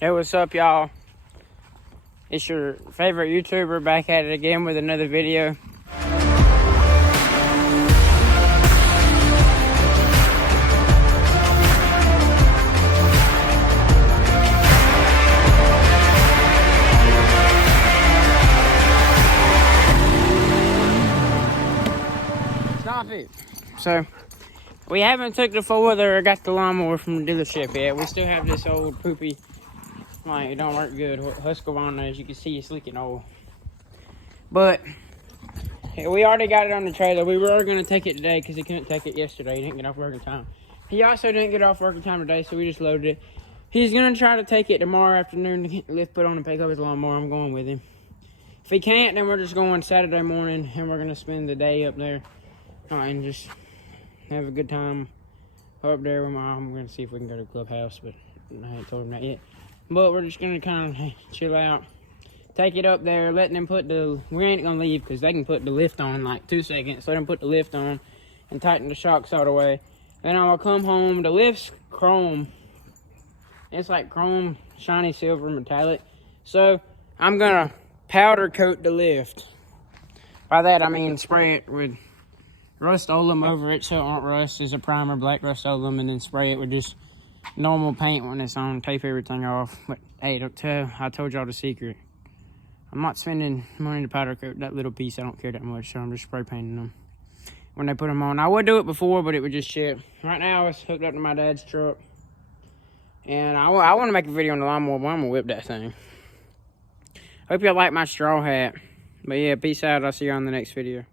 Hey, what's up, y'all? It's your favorite YouTuber back at it again with another video. Stop it. So, we haven't took the four-wheeler or got the lawnmower from the dealership yet. We still have this old poopy, like, it don't work good, Husqvarna. As you can see, it's leaking oil. But we already got it on the trailer. We were going to take it today because he couldn't take it yesterday. He didn't get off work in time. He also didn't get off work in time today, so we just loaded it. He's going to try to take it tomorrow afternoon to get the lift put on and pick up his lawnmower. I'm going with him. If he can't, then we're just going Saturday morning, and we're going to spend the day up there and just have a good time up there with my mom. We're going to see if we can go to the clubhouse, but I ain't told him that yet. But we're just going to kind of chill out. Take it up there, letting them put the, we ain't gonna leave because they can put the lift on like 2 seconds. Let them put the lift on and tighten the shocks all the way. Then I'll come home. The lift's chrome. It's like chrome, shiny silver, metallic. So I'm gonna powder coat the lift. By that I mean spray it with Rust-Oleum over it so it won't rust. It's a primer, black Rust-Oleum, and then spray it with just normal paint when it's on. Tape everything off. But hey, don't tell, I told y'all the secret. I'm not spending money to powder coat that little piece. I don't care that much, so I'm just spray painting them when they put them on. I would do it before, but it would just chip. Right now, it's hooked up to my dad's truck. And I want to make a video on the lawnmower, but I'm going to whip that thing. Hope y'all like my straw hat. But yeah, peace out. I'll see you on the next video.